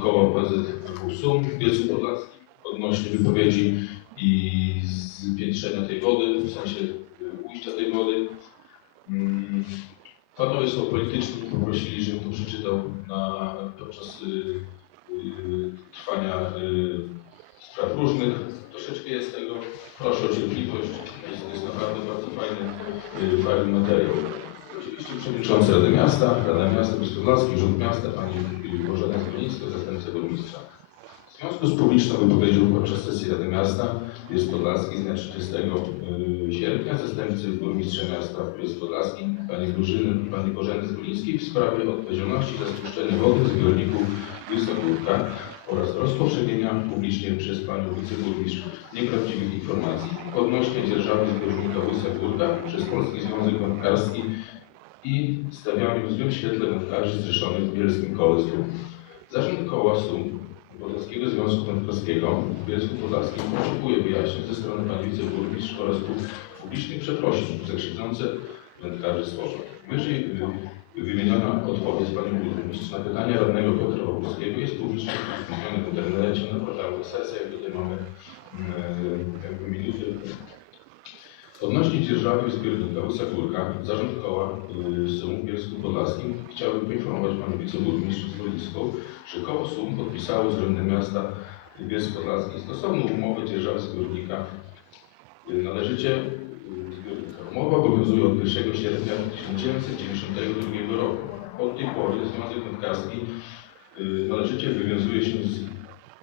koła PZW SUM w Bielsku Podlaskim odnośnie wypowiedzi i zwiększenia tej wody, w sensie y, ujścia tej wody. Mm, Panowie są polityczni, poprosili, żebym to przeczytał na, podczas y, y, trwania y, spraw różnych. Troszeczkę jest tego. Proszę o cierpliwość. Jest, jest naprawdę bardzo fajny, y, fajny materiał. Oczywiście Przewodniczący Rady Miasta, Rada Miasta Bielsko-Podlaski, Urząd Miasta, Pani Bożena Zwolińska, Zastępca Burmistrza. W związku z publiczną wypowiedzią podczas sesji Rady Miasta Bielsk-Podlaski z dnia 30 y, sierpnia zastępcy burmistrza miasta Bielsk-Podlaski pani Bożyny, pani Bożeny Zwolińskiej w sprawie odpowiedzialności za spuszczenie wody w zbiorniku Wysokówka oraz rozpowszechnienia publicznie przez panią wiceburmistrz nieprawdziwych informacji odnośnie dzierżawy zbiornika Łysa Górka przez Polski Związek Wędkarski i stawianiu w złym świetle wędkarzy zrzeszonych w Bielskim Kole. Zarząd Koła Sum Podlaskiego Związku Wędkarskiego w Bielsku Podlaskim oczekuje wyjaśnień ze strony pani wiceburmistrz oraz pu- publicznych przeprosin za krzywdzące wędkarzy słowa. Wyżej wymieniona odpowiedź pani burmistrz na pytanie radnego Piotra Wokulskiego jest publicznie udostępniona w internecie na portalu sesja, jak tutaj mamy mm, jakby minuty. Odnośnie dzierżawy zbiornika Łysa Górka, zarząd koła y, SUM w Bielsku Podlaskim chciałbym poinformować panią wiceburmistrz Zwolińską, że koło SUM podpisało z Urzędem Miasta Bielsk Podlaski stosowną umowę dzierżawy zbiornika y, należycie y, zbiornika. Umowa obowiązuje od 1 sierpnia 1992 roku. Od tej pory Związek Wędkarski należycie wywiązuje się z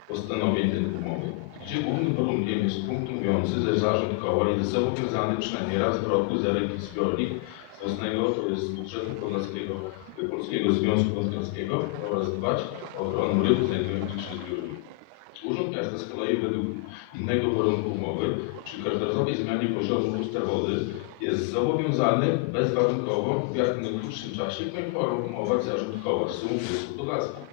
postanowień tej umowy, gdzie głównym warunkiem jest punkt mówiący, że zarząd koła jest zobowiązany przynajmniej raz w roku zarejestrować zbiornik własnego, to jest z budżetu Podlaskiego Polskiego Związku Wędkarskiego oraz dbać o ochronę ryb znajdujących się w zbiorniku. Urząd Miasta z kolei według innego warunku umowy przy każdorazowej zmianie poziomu lustra wody jest zobowiązany bezwarunkowo w jak najkrótszym czasie poinformować zarząd koła SUM Bielsku Podlaskim,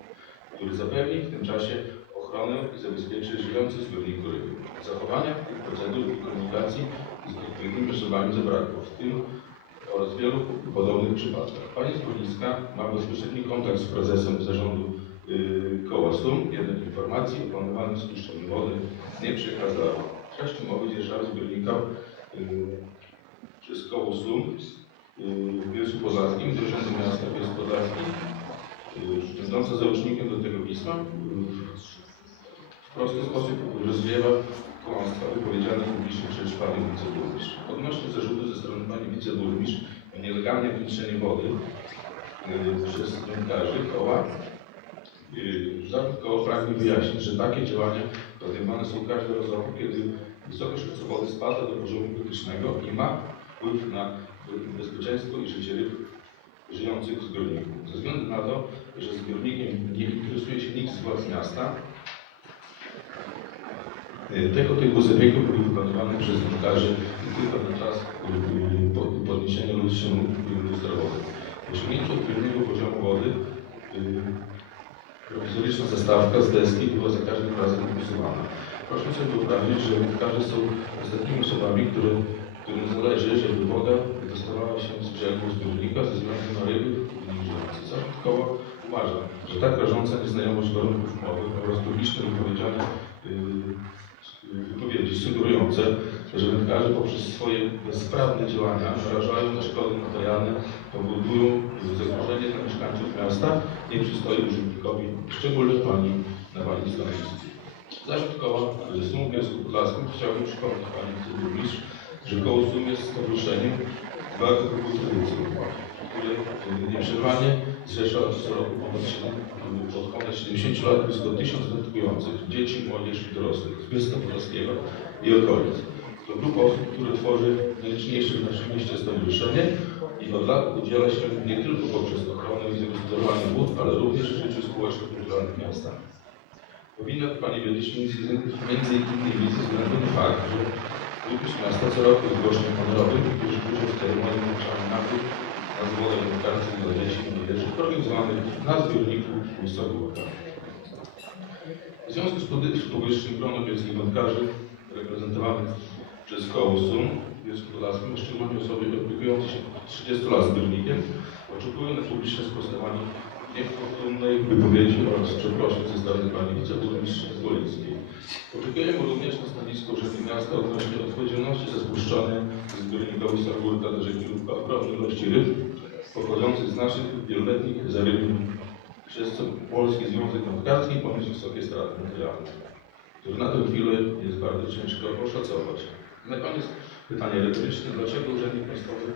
który zapewni w tym czasie ochronę i zabezpieczy żyjące w zbiorniku ryby. Zachowania tych procedur i komunikacji z odpowiednimi osobami zabrakło, w tym oraz w wielu podobnych przypadkach. Pani Zbornicka ma bezpośredni kontakt z prezesem zarządu yy, koła SUM, jednak informacji o planowanym spuszczeniu wody nie przekazała. Treść umowy dzierżawy zbiornika yy, przez koło SUM yy, w Bielsku Podlaskim do Urzędu Miasta Bielsk Podlaski, yy, będąca załącznikiem do tego pisma, w prosty sposób rozwiewa kłamstwa wypowiedziane publicznie przez panią wiceburmistrz. Odnośnie zarzutu ze strony pani wiceburmistrz o nielegalne wniesienie wody yy, przez wędkarzy koła, yy, zarząd koła pragnie wyjaśnić, że takie działania podejmowane są każdorazowo, kiedy wysokość wody spada do poziomu krytycznego i ma wpływ na bezpieczeństwo i życie ryb żyjących w zbiorniku. Ze względu na to, że zbiornikiem nie interesuje się nikt z władz miasta, tego typu zabiegi były wykonywane przez wędkarzy tylko na czas y, po- podniesienia lustrzynu lustrowowy. Osiągnięcie odpowiedniego poziomu wody y, prowizoryczna zastawka z deski była za każdym razem usuwana. Proszę sobie wyobrazić, że wędkarze są ostatnimi osobami, które, którym zależy, żeby woda dostawała się z brzegu zbiornika ze względu na ryby żyjące. Zarząd koła uważa, że tak rażąca nieznajomość warunków umowy oraz publiczne wypowiedziane yy, wypowiedzi sugerujące, że wędkarze poprzez swoje bezprawne działania narażają na szkody materialne, powodują zagrożenie dla mieszkańców miasta, nie przystoi urzędnikowi, szczególnie pani na pani stanowisku. Zarząd koła w Bielsku Podlaskim chciałbym przypomnieć pani wiceburmistrz, że koło SUM jest stowarzyszeniem bardzo długą nieprzerwanie zrzesza co roku ponad, siedem- od ponad 70 lat blisko 1000 wędkujących, dzieci, młodzież i dorosłych z Bielska Podlaskiego i okolic. To grupa osób, które tworzy najliczniejsze w naszym mieście stowarzyszenie i od lat udziela się nie tylko poprzez ochronę i zagospodarowanie wód, ale również w życiu społeczno-kulturalnym miasta. Powinna Pani wiedzieć między innymi ze względu na fakt, że burmistrz miasta co roku jest gościem honorowym, który udział w ceremonii wręczania nagród na zgodę wędkarską dla dzieci i młodzieży organizowanych na zbiorniku Wysogórka. W związku z powy- z powyższym grono bielskich wędkarzy reprezentowanych przez koło SUM w Bielsku Podlaskim, szczególnie osoby opiekujące się od 30 lat zbiornikiem, oczekują na publiczne sprostowanie niefortunnej wypowiedzi oraz przeprosin ze strony pani wiceburmistrz Zwolickiej. Oczekujemy również na stanowisko Urzędu Miasta odnośnie odpowiedzialności za spuszczanie z górnika Łysa Górka do rzeki Lubka ogromnej ilości ryb pochodzących z naszych wieloletnich zarybień, przez Polski Związek Wędkarski poniesie wysokie straty materialne, które na tę chwilę jest bardzo ciężko oszacować. Na koniec pytanie retoryczne, dlaczego Urzędnik Państwowy,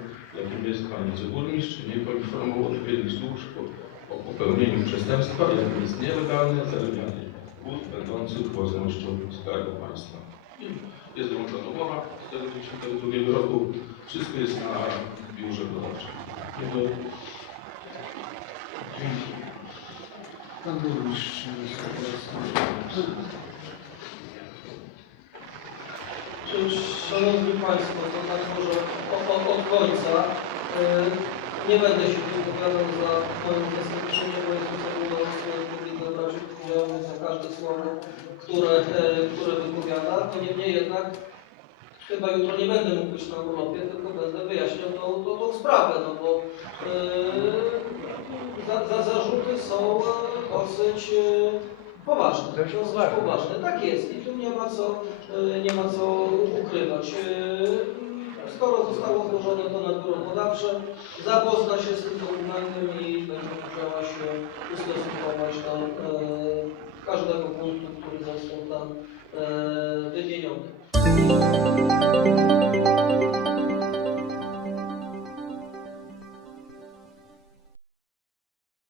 jakim jest Pani Wiceburmistrz, nie poinformował odpowiednich służb o, o popełnieniu przestępstwa, jakim jest nielegalne zarybianie wód będących własnością Skarbu Państwa. Jest dołączona umowa z 1992 roku, wszystko jest na badawczym. Dziękuję. Pan burmistrz. Cóż, Szanowni Państwo, to tak może o- o- od końca. E, Nie będę się wypowiadał za moim zastąpieniem, bo jest osobą powinno brać odpowiedzialność za każde słowo, które, e, które wypowiada. To niemniej jednak chyba jutro nie będę mógł być na urlopie, tylko będę wyjaśniał tą, tą, tą sprawę, no bo e, za, za zarzuty są e, dosyć e, poważne. Dość Dosyć poważne. poważne. Tak jest i tu nie ma co, e, nie ma co ukrywać. E, Skoro zostało złożone to na biuro podawcze, zapozna się z tym dokumentem i będzie musiała się ustosunkować do e, każdego